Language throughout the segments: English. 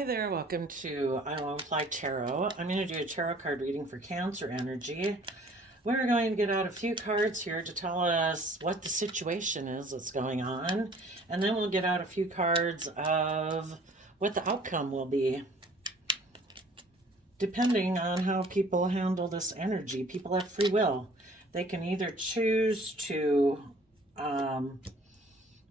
Hi there, welcome to I Won't Fly Tarot. I'm going to do a tarot card reading for Cancer energy. We're going to get out a few cards here to tell us what the situation is that's going on, and then we'll get out a few cards of what the outcome will be, depending on how people handle this energy. People have free will. They can either choose to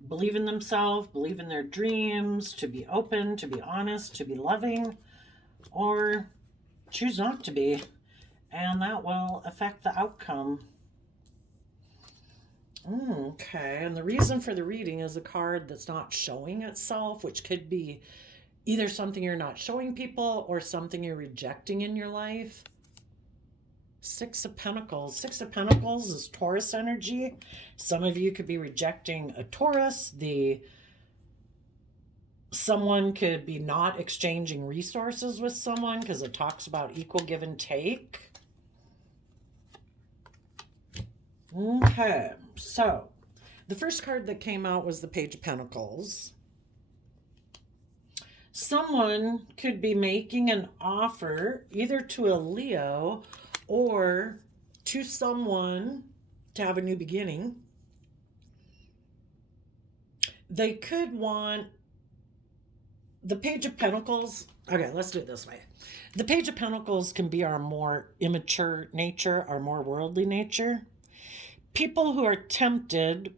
believe in themselves, believe in their dreams, to be open, to be honest, to be loving, or choose not to be. And that will affect the outcome. Okay, and the reason for the reading is a card that's not showing itself, which could be either something you're not showing people or something you're rejecting in your life. Six of Pentacles. Six of Pentacles is Taurus energy. Some of you could be rejecting a Taurus. Someone could be not exchanging resources with someone because it talks about equal give and take. Okay, so the first card that came out was the Page of Pentacles. Someone could be making an offer either to a Leo or to someone to have a new beginning. They could want the Page of Pentacles. Okay, let's do it this way. The Page of Pentacles can be our more immature nature, our more worldly nature. People who are tempted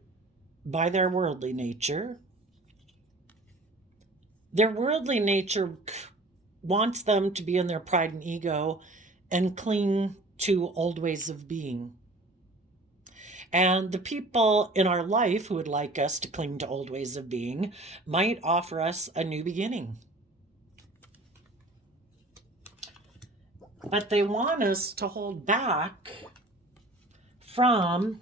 by their worldly nature wants them to be in their pride and ego and cling to old ways of being. And the people in our life who would like us to cling to old ways of being might offer us a new beginning. But they want us to hold back from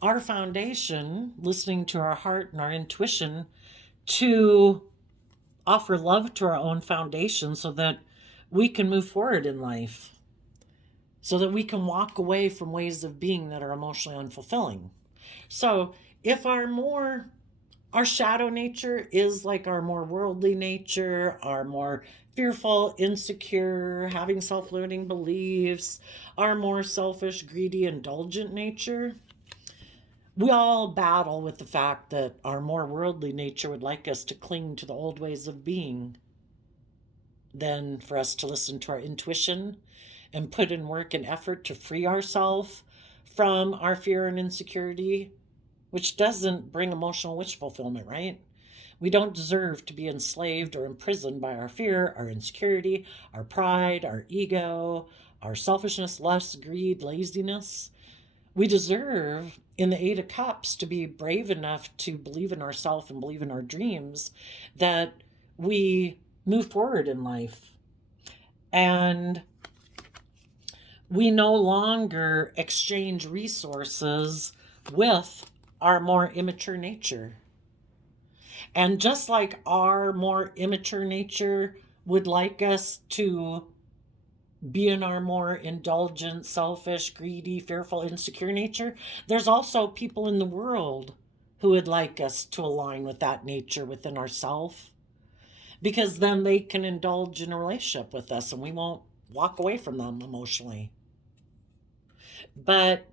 our foundation, listening to our heart and our intuition, to offer love to our own foundation so that we can move forward in life, so that we can walk away from ways of being that are emotionally unfulfilling. So if our shadow nature is like our more worldly nature, our more fearful, insecure, having self-limiting beliefs, our more selfish, greedy, indulgent nature, we all battle with the fact that our more worldly nature would like us to cling to the old ways of being than for us to listen to our intuition and put in work and effort to free ourselves from our fear and insecurity, which doesn't bring emotional wish fulfillment, right? We don't deserve to be enslaved or imprisoned by our fear, our insecurity, our pride, our ego, our selfishness, lust, greed, laziness. We deserve, in the Eight of Cups, to be brave enough to believe in ourselves and believe in our dreams, that we move forward in life. And we no longer exchange resources with our more immature nature. And just like our more immature nature would like us to be in our more indulgent, selfish, greedy, fearful, insecure nature, there's also people in the world who would like us to align with that nature within ourselves, because then they can indulge in a relationship with us and we won't walk away from them emotionally. But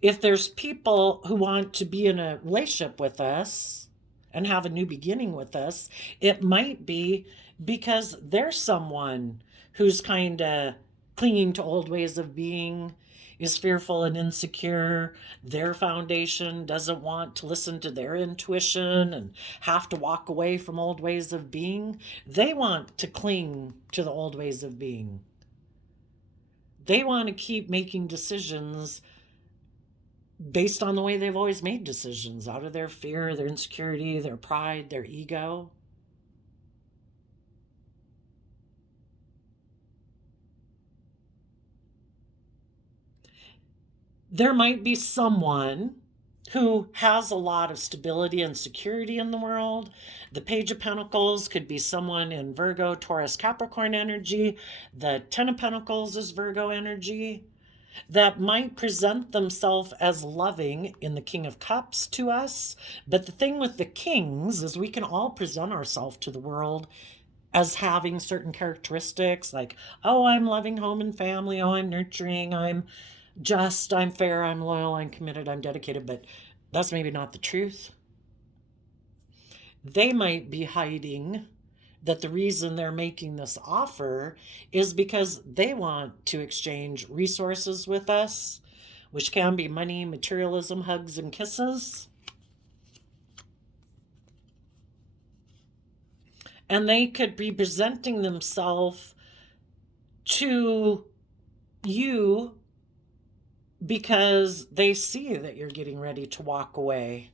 if there's people who want to be in a relationship with us and have a new beginning with us, it might be because there's someone who's kind of clinging to old ways of being, is fearful and insecure. Their foundation doesn't want to listen to their intuition and have to walk away from old ways of being. They want to cling to the old ways of being. They want to keep making decisions based on the way they've always made decisions, out of their fear, their insecurity, their pride, their ego. There might be someone who has a lot of stability and security in the world. The Page of Pentacles could be someone in Virgo, Taurus, Capricorn energy. The Ten of Pentacles is Virgo energy, that might present themselves as loving in the King of Cups to us. But the thing with the kings is we can all present ourselves to the world as having certain characteristics like, oh, I'm loving home and family, oh, I'm nurturing, I'm just, I'm fair, I'm loyal, I'm committed, I'm dedicated, but that's maybe not the truth. They might be hiding that the reason they're making this offer is because they want to exchange resources with us, which can be money, materialism, hugs, and kisses. And they could be presenting themselves to you because they see that you're getting ready to walk away.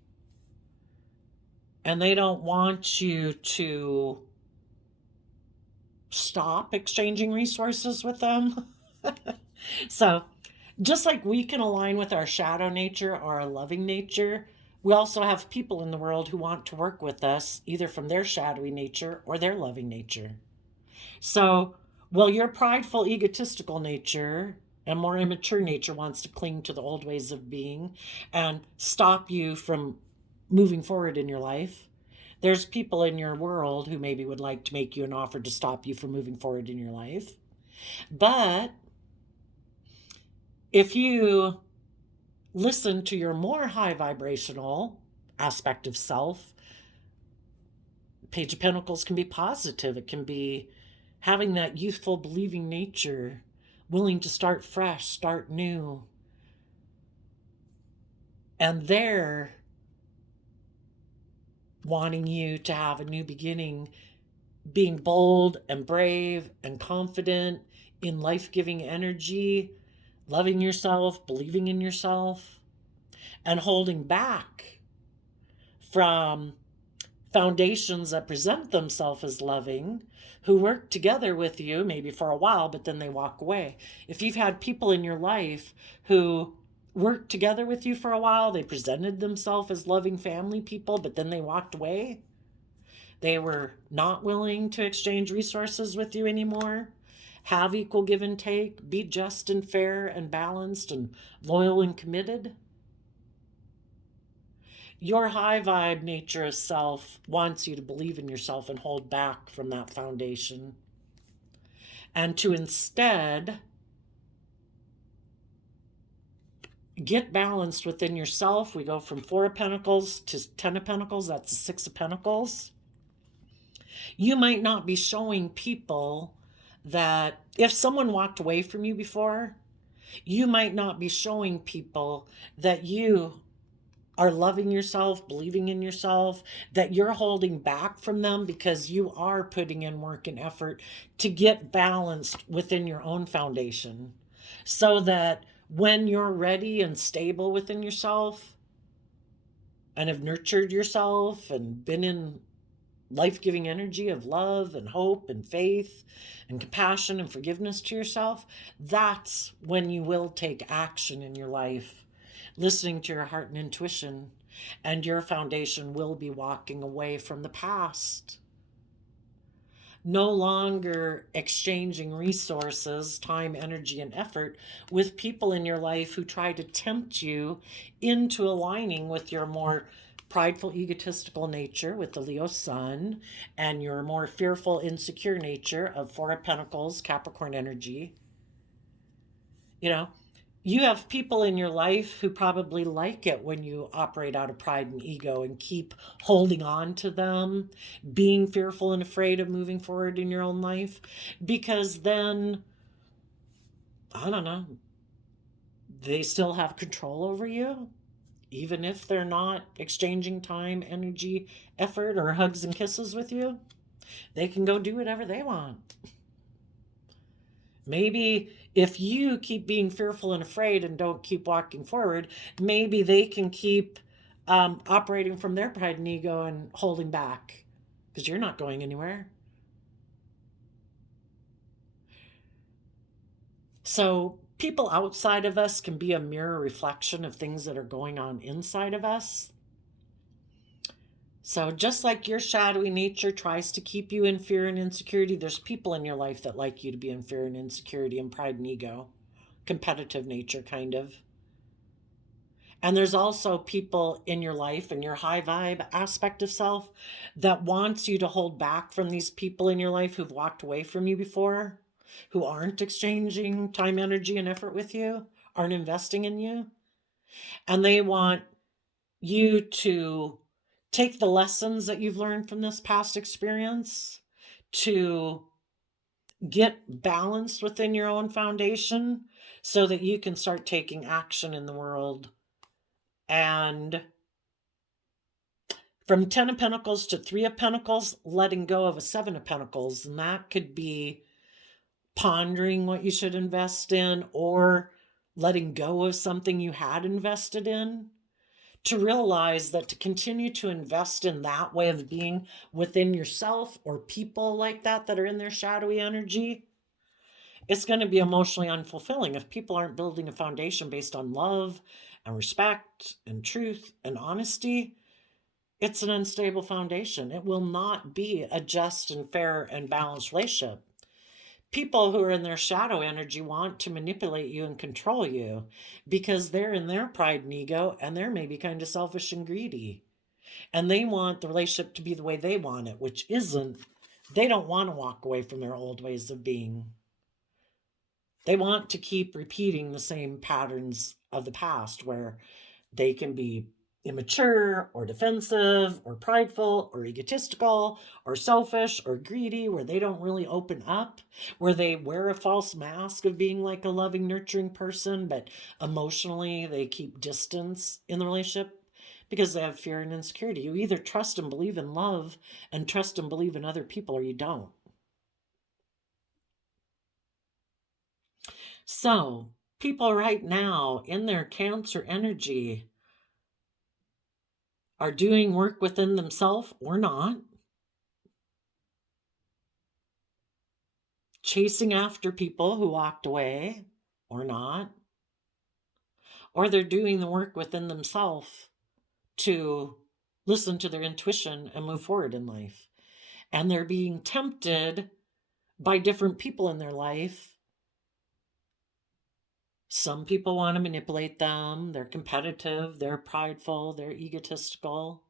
And they don't want you to stop exchanging resources with them. So, just like we can align with our shadow nature or our loving nature, we also have people in the world who want to work with us, either from their shadowy nature or their loving nature. So, while your prideful, egotistical nature and more immature nature wants to cling to the old ways of being and stop you from moving forward in your life, there's people in your world who maybe would like to make you an offer to stop you from moving forward in your life. But if you listen to your more high vibrational aspect of self, Page of Pentacles can be positive. It can be having that youthful, believing nature, willing to start fresh, start new. And they're wanting you to have a new beginning, being bold and brave and confident in life-giving energy, loving yourself, believing in yourself, and holding back from foundations that present themselves as loving, who work together with you maybe for a while, but then they walk away. If you've had people in your life who worked together with you for a while, they presented themselves as loving family people, but then they walked away, they were not willing to exchange resources with you anymore, have equal give and take, be just and fair and balanced and loyal and committed. Your high vibe nature of self wants you to believe in yourself and hold back from that foundation. And to instead get balanced within yourself. We go from 4 of Pentacles to 10 of Pentacles. That's the 6 of Pentacles. You might not be showing people that if someone walked away from you before, you might not be showing people that you are loving yourself, believing in yourself, that you're holding back from them because you are putting in work and effort to get balanced within your own foundation, so that when you're ready and stable within yourself and have nurtured yourself and been in life-giving energy of love and hope and faith and compassion and forgiveness to yourself, that's when you will take action in your life, listening to your heart and intuition, and your foundation will be walking away from the past. No longer exchanging resources, time, energy, and effort with people in your life who try to tempt you into aligning with your more prideful, egotistical nature with the Leo sun and your more fearful, insecure nature of 4 of Pentacles, Capricorn energy. You know, you have people in your life who probably like it when you operate out of pride and ego and keep holding on to them, being fearful and afraid of moving forward in your own life, because then, I don't know, they still have control over you, even if they're not exchanging time, energy, effort, or hugs and kisses with you. They can go do whatever they want. Maybe if you keep being fearful and afraid and don't keep walking forward, maybe they can keep operating from their pride and ego and holding back because you're not going anywhere. So people outside of us can be a mirror reflection of things that are going on inside of us. So just like your shadowy nature tries to keep you in fear and insecurity, there's people in your life that like you to be in fear and insecurity and pride and ego, competitive nature kind of. And there's also people in your life and your high vibe aspect of self that wants you to hold back from these people in your life who've walked away from you before, who aren't exchanging time, energy, and effort with you, aren't investing in you. And they want you to take the lessons that you've learned from this past experience to get balanced within your own foundation so that you can start taking action in the world. And from 10 of Pentacles to 3 of Pentacles, letting go of a 7 of Pentacles. And that could be pondering what you should invest in or letting go of something you had invested in. To realize that to continue to invest in that way of being within yourself or people like that are in their shadowy energy, it's going to be emotionally unfulfilling. If people aren't building a foundation based on love and respect and truth and honesty, it's an unstable foundation. It will not be a just and fair and balanced relationship. People who are in their shadow energy want to manipulate you and control you because they're in their pride and ego, and they're maybe kind of selfish and greedy. And they want the relationship to be the way they want it, which isn't. They don't want to walk away from their old ways of being. They want to keep repeating the same patterns of the past where they can be immature or defensive or prideful or egotistical or selfish or greedy, where they don't really open up, where they wear a false mask of being like a loving, nurturing person, but emotionally they keep distance in the relationship because they have fear and insecurity. You either trust and believe in love and trust and believe in other people, or you don't. So people right now in their Cancer energy are doing work within themselves or not, chasing after people who walked away or not, or they're doing the work within themselves to listen to their intuition and move forward in life. And they're being tempted by different people in their life. Some people want to manipulate them. They're competitive, they're prideful, they're egotistical.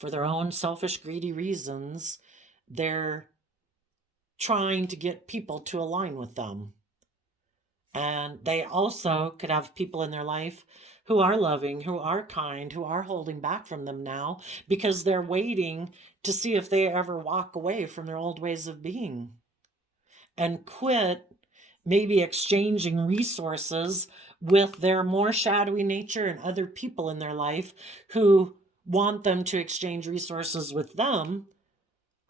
For their own selfish, greedy reasons, they're trying to get people to align with them. And they also could have people in their life who are loving, who are kind, who are holding back from them now because they're waiting to see if they ever walk away from their old ways of being and quit maybe exchanging resources with their more shadowy nature and other people in their life who want them to exchange resources with them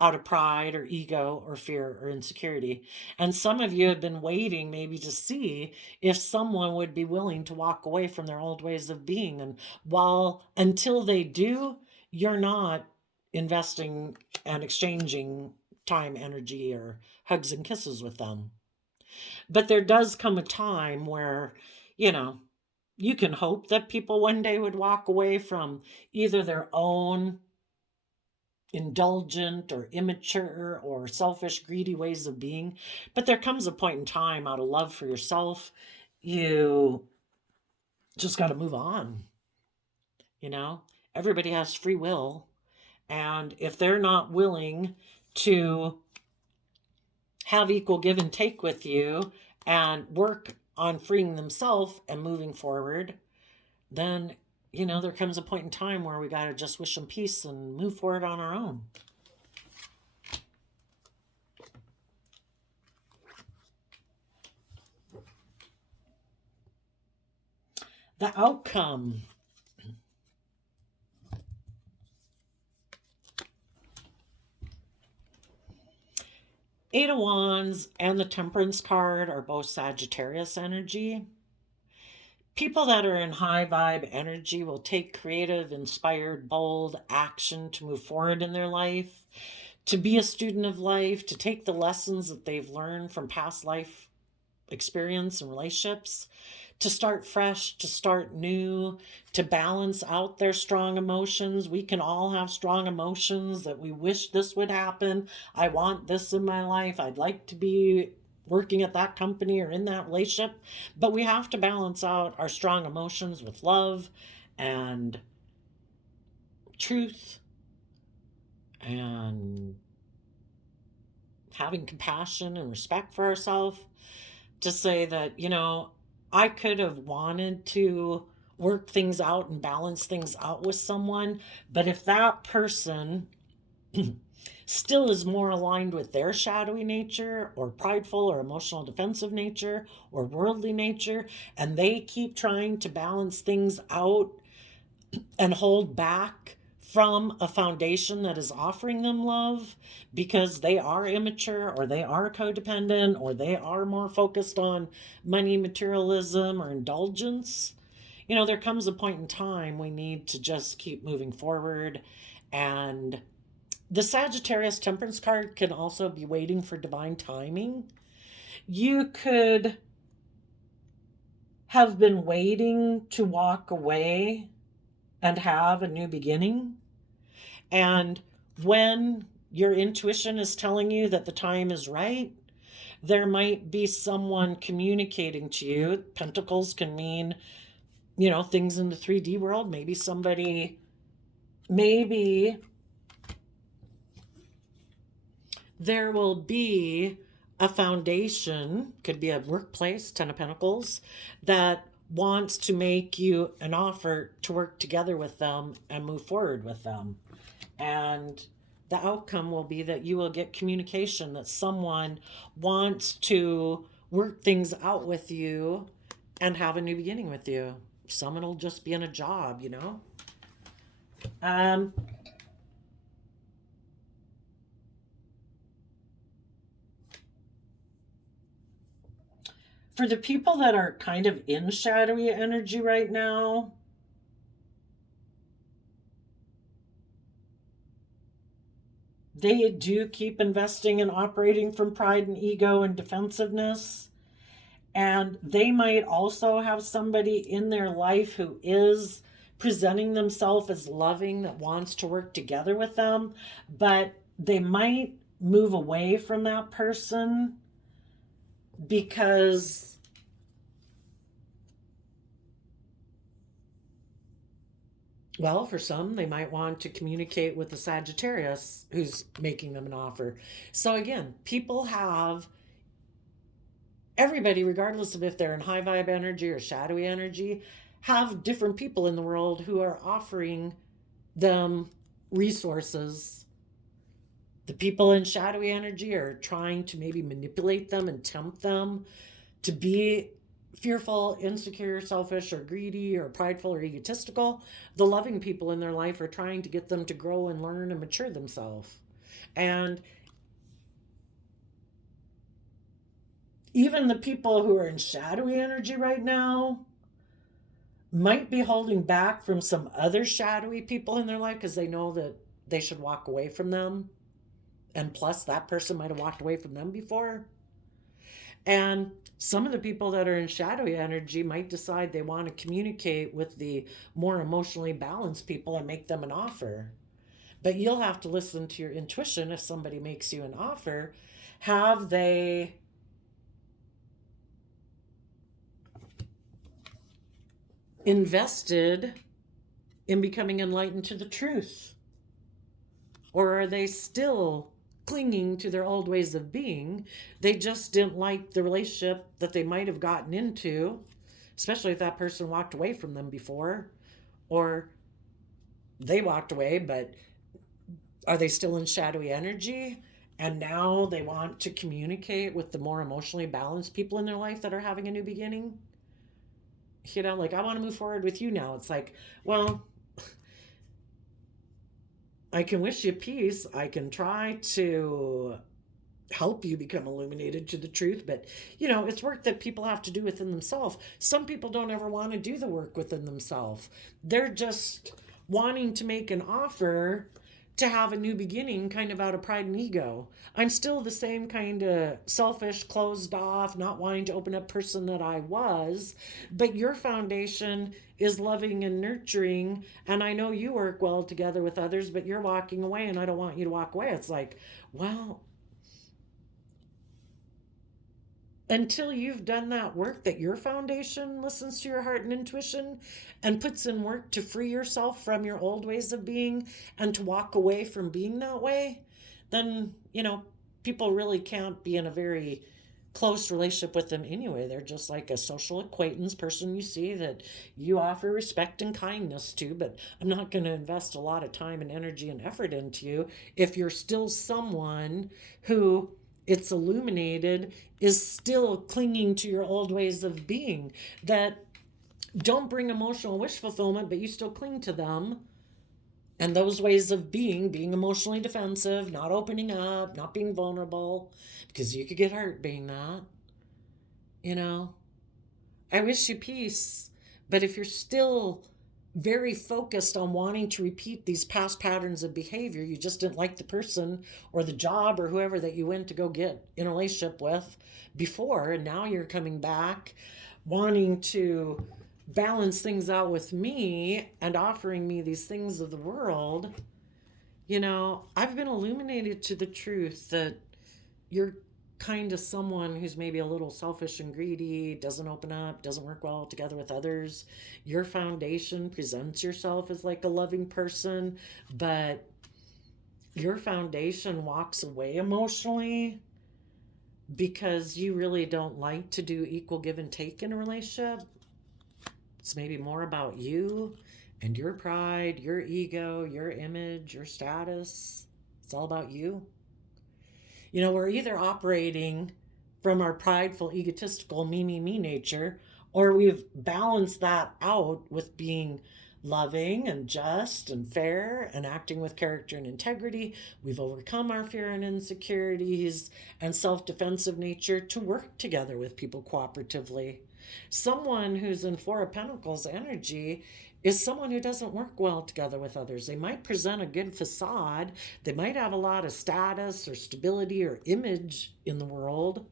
out of pride or ego or fear or insecurity. And some of you have been waiting maybe to see if someone would be willing to walk away from their old ways of being. And until they do, you're not investing and exchanging time, energy, or hugs and kisses with them. But there does come a time where, you can hope that people one day would walk away from either their own indulgent or immature or selfish, greedy ways of being. But there comes a point in time, out of love for yourself, you just got to move on. Everybody has free will. And if they're not willing to have equal give and take with you and work on freeing themselves and moving forward, then there comes a point in time where we got to just wish them peace and move forward on our own. The outcome. Eight of Wands and the Temperance card are both Sagittarius energy. People that are in high vibe energy will take creative, inspired, bold action to move forward in their life, to be a student of life, to take the lessons that they've learned from past life experience and relationships, to start fresh, to start new, to balance out their strong emotions. We can all have strong emotions that we wish this would happen. I want this in my life. I'd like to be working at that company or in that relationship. But we have to balance out our strong emotions with love and truth and having compassion and respect for ourselves, to say that, I could have wanted to work things out and balance things out with someone, but if that person still is more aligned with their shadowy nature or prideful or emotional defensive nature or worldly nature, and they keep trying to balance things out and hold back from a foundation that is offering them love because they are immature or they are codependent or they are more focused on money, materialism, or indulgence, there comes a point in time we need to just keep moving forward. And the Sagittarius Temperance card can also be waiting for divine timing. You could have been waiting to walk away and have a new beginning. And when your intuition is telling you that the time is right, there might be someone communicating to you. Pentacles can mean, things in the 3D world. Maybe there will be a foundation, could be a workplace, Ten of Pentacles, that wants to make you an offer to work together with them and move forward with them. And the outcome will be that you will get communication that someone wants to work things out with you and have a new beginning with you. Someone will just be in a job, For the people that are kind of in shadowy energy right now, they do keep investing and operating from pride and ego and defensiveness. And they might also have somebody in their life who is presenting themselves as loving, that wants to work together with them, but they might move away from that person because for some, they might want to communicate with the Sagittarius who's making them an offer. So again, everybody, regardless of if they're in high vibe energy or shadowy energy, have different people in the world who are offering them resources. The people in shadowy energy are trying to maybe manipulate them and tempt them to be fearful, insecure, selfish, or greedy, or prideful, or egotistical. The loving people in their life are trying to get them to grow and learn and mature themselves. And even the people who are in shadowy energy right now might be holding back from some other shadowy people in their life because they know that they should walk away from them. And plus, that person might have walked away from them before. And some of the people that are in shadowy energy might decide they want to communicate with the more emotionally balanced people and make them an offer. But you'll have to listen to your intuition. If somebody makes you an offer, have they invested in becoming enlightened to the truth? Or are they still clinging to their old ways of being? They just didn't like the relationship that they might have gotten into, especially if that person walked away from them before, or they walked away, but are they still in shadowy energy? And now they want to communicate with the more emotionally balanced people in their life that are having a new beginning. Like, I want to move forward with you now. It's like, well, I can wish you peace. I can try to help you become illuminated to the truth, but it's work that people have to do within themselves. Some people don't ever want to do the work within themselves. They're just wanting to make an offer to have a new beginning, kind of out of pride and ego. I'm still the same kind of selfish, closed off, not wanting to open up person that I was, but your foundation is loving and nurturing, and I know you work well together with others, but you're walking away and I don't want you to walk away. It's like, well, until you've done that work, that your foundation listens to your heart and intuition and puts in work to free yourself from your old ways of being and to walk away from being that way, then, people really can't be in a very close relationship with them anyway. They're just like a social acquaintance person you see that you offer respect and kindness to, but I'm not going to invest a lot of time and energy and effort into you if you're still someone who it's illuminated is still clinging to your old ways of being that don't bring emotional wish fulfillment, but you still cling to them. And those ways of being emotionally defensive, not opening up, not being vulnerable, because you could get hurt being that. You know, I wish you peace. But if you're still very focused on wanting to repeat these past patterns of behavior, you just didn't like the person or the job or whoever that you went to go get in a relationship with before, and now you're coming back wanting to balance things out with me and offering me these things of the world. I've been illuminated to the truth that you're kind of someone who's maybe a little selfish and greedy, doesn't open up, doesn't work well together with others. Your foundation presents yourself as like a loving person, but your foundation walks away emotionally because you really don't like to do equal give and take in a relationship. It's maybe more about you and your pride, your ego, your image, your status. It's all about you. We're either operating from our prideful, egotistical, me nature, or we've balanced that out with being loving and just and fair and acting with character and integrity. We've overcome our fear and insecurities and self defensive nature to work together with people cooperatively. Someone who's in Four of Pentacles energy is someone who doesn't work well together with others. They might present a good facade, they might have a lot of status or stability or image in the world,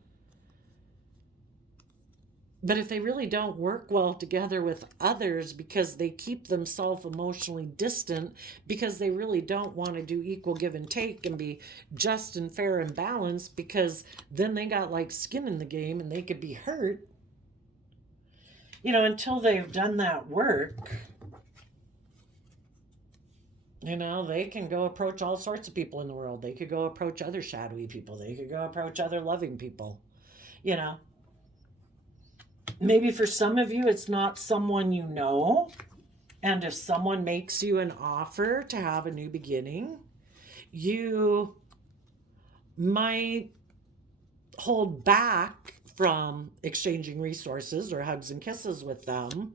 but if they really don't work well together with others because they keep themselves emotionally distant, because they really don't want to do equal give and take and be just and fair and balanced, because then they got like skin in the game and they could be hurt, until they've done that work, they can go approach all sorts of people in the world. They could go approach other shadowy people. They could go approach other loving people. Maybe for some of you, it's not someone you know. And if someone makes you an offer to have a new beginning, you might hold back from exchanging resources or hugs and kisses with them.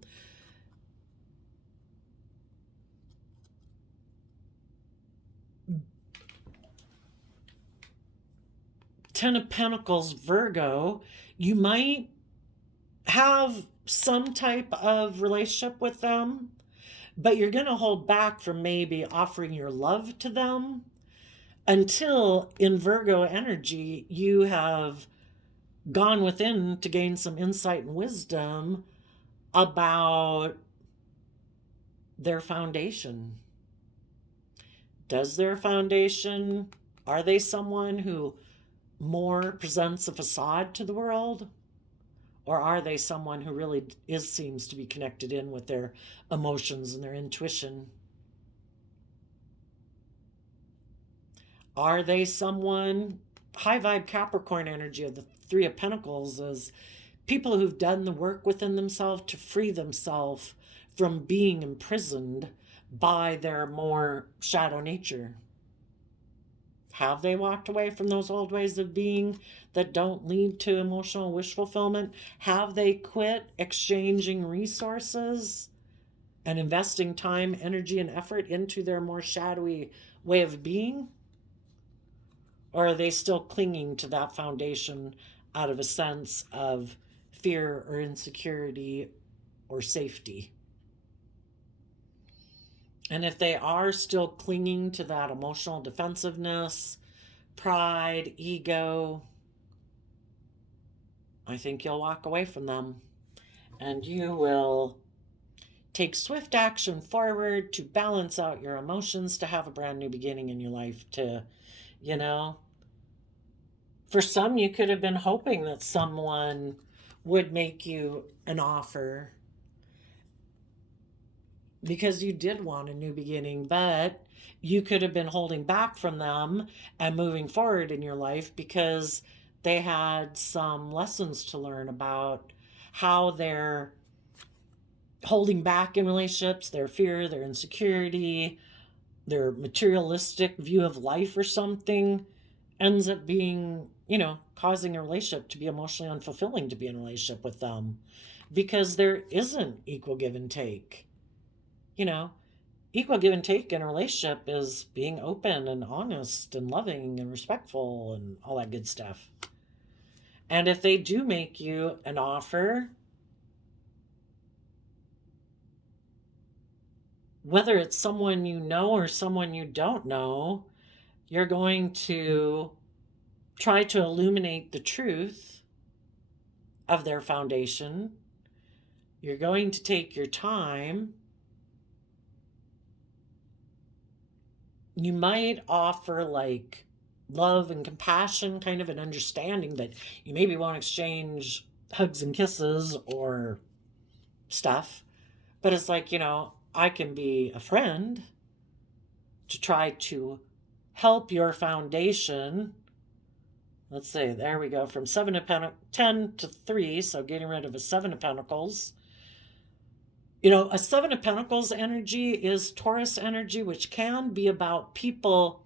Ten of Pentacles, Virgo, you might have some type of relationship with them, but you're going to hold back from maybe offering your love to them until in Virgo energy you have gone within to gain some insight and wisdom about their foundation. Does their foundation, are they someone who more presents a facade to the world? Or are they someone who really seems to be connected in with their emotions and their intuition? Are they someone, high vibe Capricorn energy of the Three of Pentacles is people who've done the work within themselves to free themselves from being imprisoned by their more shadow nature. Have they walked away from those old ways of being that don't lead to emotional wish fulfillment? Have they quit exchanging resources and investing time, energy, and effort into their more shadowy way of being? Or are they still clinging to that foundation out of a sense of fear or insecurity or safety? And if they are still clinging to that emotional defensiveness, pride, ego, I think you'll walk away from them and you will take swift action forward to balance out your emotions, to have a brand new beginning in your life, to, For some, you could have been hoping that someone would make you an offer because you did want a new beginning, but you could have been holding back from them and moving forward in your life because they had some lessons to learn about how they're holding back in relationships, their fear, their insecurity, their materialistic view of life or something ends up being, causing a relationship to be emotionally unfulfilling to be in a relationship with them because there isn't equal give and take. You know, equal give and take in a relationship is being open and honest and loving and respectful and all that good stuff. And if they do make you an offer, whether it's someone you know or someone you don't know, you're going to try to illuminate the truth of their foundation. You're going to take your time. You might offer like love and compassion, kind of an understanding, but you maybe won't exchange hugs and kisses or stuff. But it's like, I can be a friend to try to help your foundation. Let's see, there we go, from 10 to 3, so getting rid of a 7 of Pentacles. A 7 of Pentacles energy is Taurus energy, which can be about people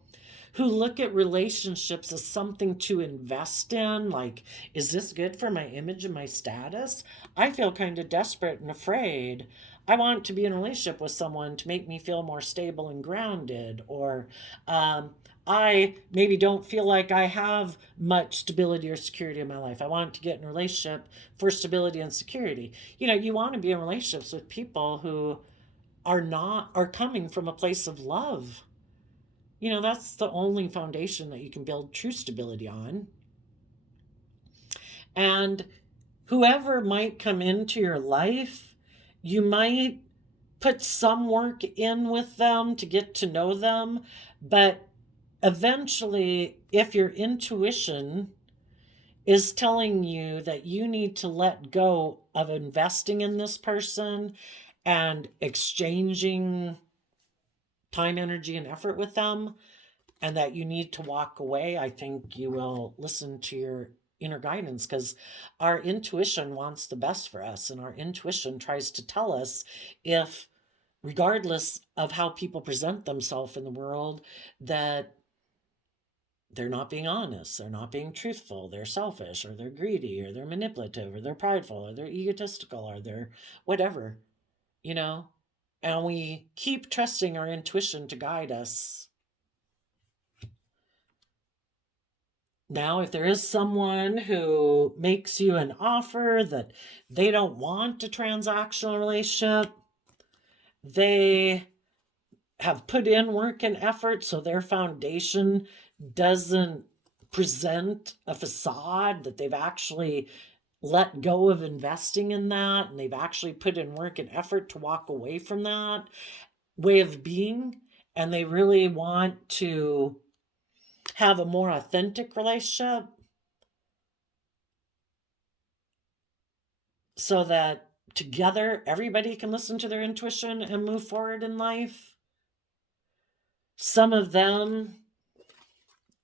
who look at relationships as something to invest in. Like, is this good for my image and my status? I feel kind of desperate and afraid. I want to be in a relationship with someone to make me feel more stable and grounded. Or I maybe don't feel like I have much stability or security in my life. I want to get in a relationship for stability and security. You want to be in relationships with people who are coming from a place of love. That's the only foundation that you can build true stability on. And whoever might come into your life, you might put some work in with them to get to know them. But eventually, if your intuition is telling you that you need to let go of investing in this person and exchanging time, energy, and effort with them, and that you need to walk away, I think you will listen to your inner guidance, because our intuition wants the best for us, and our intuition tries to tell us if, regardless of how people present themselves in the world, that they're not being honest, they're not being truthful, they're selfish, or they're greedy, or they're manipulative, or they're prideful, or they're egotistical, or they're whatever, you know? And we keep trusting our intuition to guide us. Now, if there is someone who makes you an offer that they don't want a transactional relationship, they have put in work and effort, so their foundation doesn't present a facade that they've actually let go of investing in that, and they've actually put in work and effort to walk away from that way of being, and they really want to have a more authentic relationship so that together everybody can listen to their intuition and move forward in life. Some of them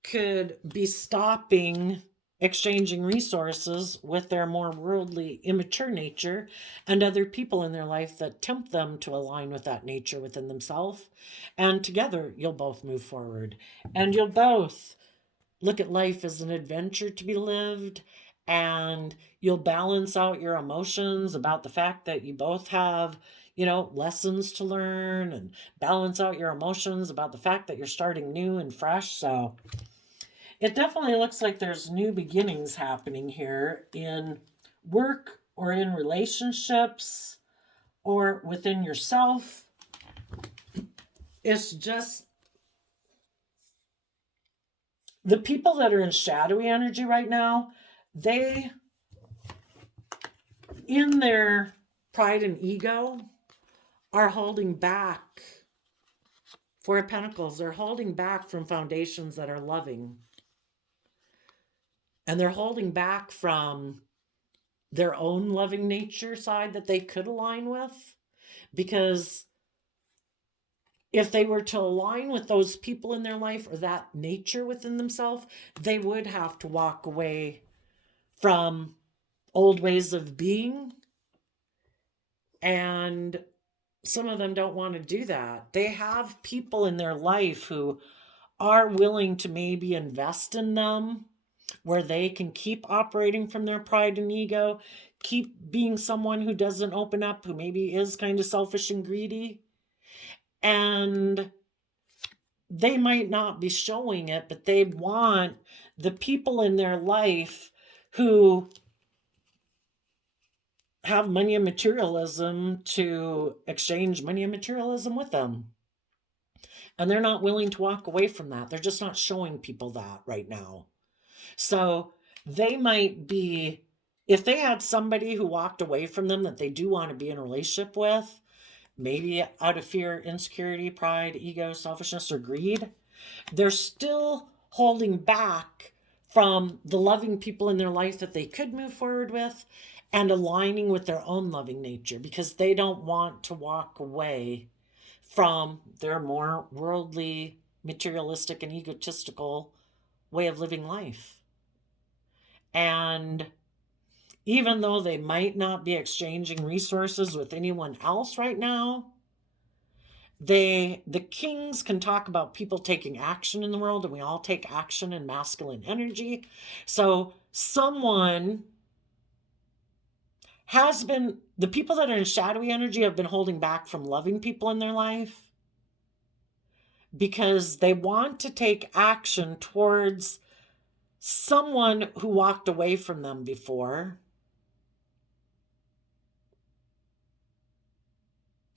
could be stopping exchanging resources with their more worldly, immature nature and other people in their life that tempt them to align with that nature within themselves. And together, you'll both move forward. And you'll both look at life as an adventure to be lived. And you'll balance out your emotions about the fact that you both have, lessons to learn, and balance out your emotions about the fact that you're starting new and fresh. So it definitely looks like there's new beginnings happening here in work or in relationships or within yourself. It's just the people that are in shadowy energy right now, they, in their pride and ego, are holding back. Four of Pentacles, they're holding back from foundations that are loving. And they're holding back from their own loving nature side that they could align with. Because if they were to align with those people in their life or that nature within themselves, they would have to walk away from old ways of being. And some of them don't want to do that. They have people in their life who are willing to maybe invest in them, where they can keep operating from their pride and ego, keep being someone who doesn't open up, who maybe is kind of selfish and greedy. And they might not be showing it, but they want the people in their life who have money and materialism to exchange money and materialism with them. And they're not willing to walk away from that. They're just not showing people that right now. So they might be, if they had somebody who walked away from them that they do want to be in a relationship with, maybe out of fear, insecurity, pride, ego, selfishness, or greed, they're still holding back from the loving people in their life that they could move forward with and aligning with their own loving nature, because they don't want to walk away from their more worldly, materialistic, and egotistical way of living life. And even though they might not be exchanging resources with anyone else right now, the kings can talk about people taking action in the world, and we all take action in masculine energy. So someone has been, the people that are in shadowy energy have been holding back from loving people in their life because they want to take action towards someone who walked away from them before.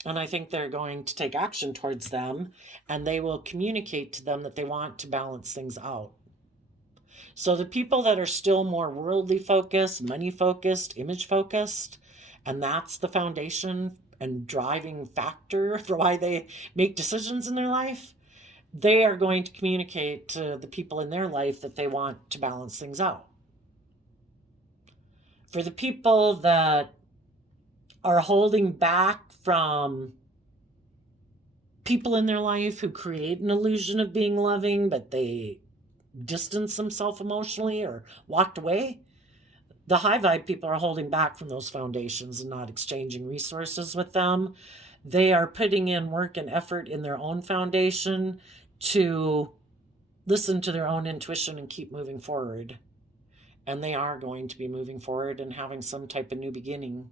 And I think they're going to take action towards them, and they will communicate to them that they want to balance things out. So the people that are still more worldly focused, money focused, image focused, and that's the foundation and driving factor for why they make decisions in their life, they are going to communicate to the people in their life that they want to balance things out. For the people that are holding back from people in their life who create an illusion of being loving, but they distance themselves emotionally or walked away, the high vibe people are holding back from those foundations and not exchanging resources with them. They are putting in work and effort in their own foundation to listen to their own intuition and keep moving forward. And they are going to be moving forward and having some type of new beginning.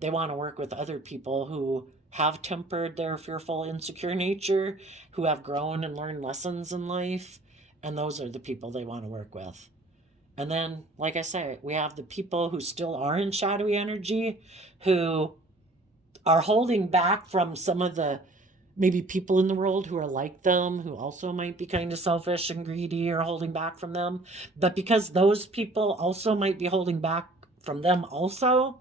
They want to work with other people who have tempered their fearful, insecure nature, who have grown and learned lessons in life. And those are the people they want to work with. And then, like I say, we have the people who still are in shadowy energy, who are holding back from some of the maybe people in the world who are like them, who also might be kind of selfish and greedy, or holding back from them. But because those people also might be holding back from them also,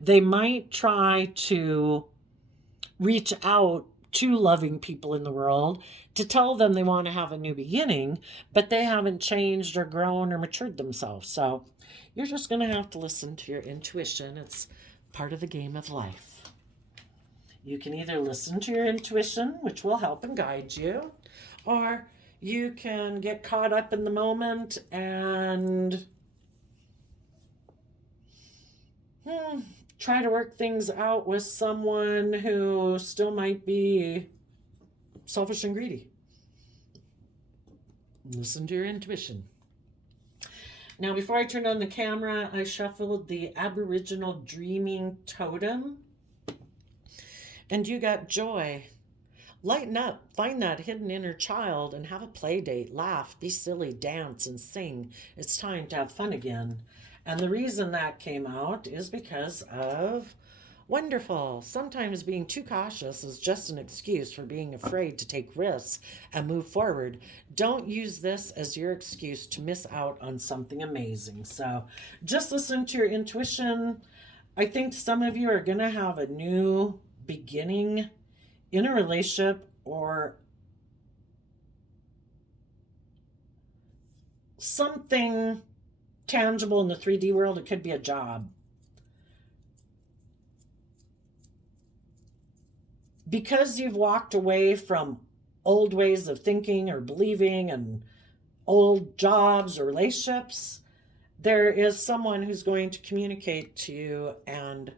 they might try to reach out to loving people in the world to tell them they want to have a new beginning, but they haven't changed or grown or matured themselves. So you're just going to have to listen to your intuition. It's part of the game of life. You can either listen to your intuition, which will help and guide you, or you can get caught up in the moment and try to work things out with someone who still might be selfish and greedy. Listen to your intuition. Now, before I turned on the camera, I shuffled the Aboriginal Dreaming Totem. And you got joy. Lighten up, find that hidden inner child and have a play date. Laugh, be silly, dance, and sing. It's time to have fun again. And the reason that came out is because of wonderful. Sometimes being too cautious is just an excuse for being afraid to take risks and move forward. Don't use this as your excuse to miss out on something amazing. So just listen to your intuition. I think some of you are going to have a new beginning in a relationship or something tangible in the 3D world. It could be a job. Because you've walked away from old ways of thinking or believing and old jobs or relationships, there is someone who's going to communicate to you and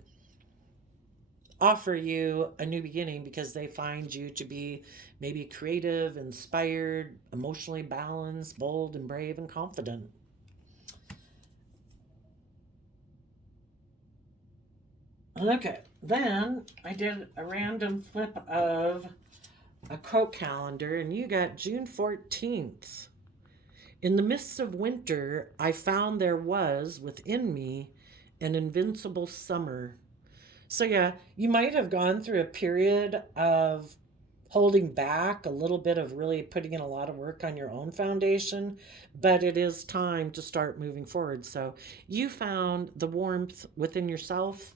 offer you a new beginning because they find you to be maybe creative, inspired, emotionally balanced, bold, and brave and confident. Okay, then I did a random flip of a quote calendar, and you got June 14th. In the mists of winter, I found there was within me an invincible summer. So, yeah, you might have gone through a period of holding back, a little bit of really putting in a lot of work on your own foundation, but it is time to start moving forward. So, you found the warmth within yourself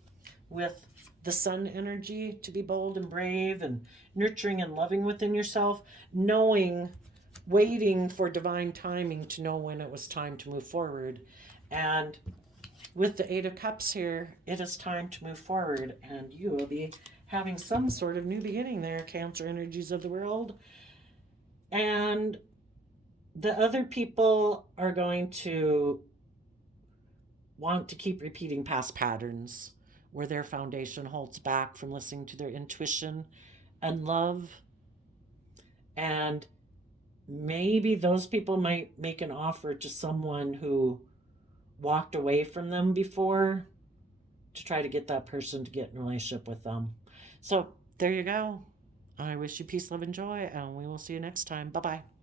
with the sun energy to be bold and brave and nurturing and loving within yourself, knowing, waiting for divine timing to know when it was time to move forward. And with the Eight of Cups here, it is time to move forward, and you will be having some sort of new beginning there, Cancer energies of the world. And the other people are going to want to keep repeating past patterns where their foundation holds back from listening to their intuition and love. And maybe those people might make an offer to someone who walked away from them before to try to get that person to get in a relationship with them. So there you go. I wish you peace, love, and joy, and we will see you next time. Bye bye.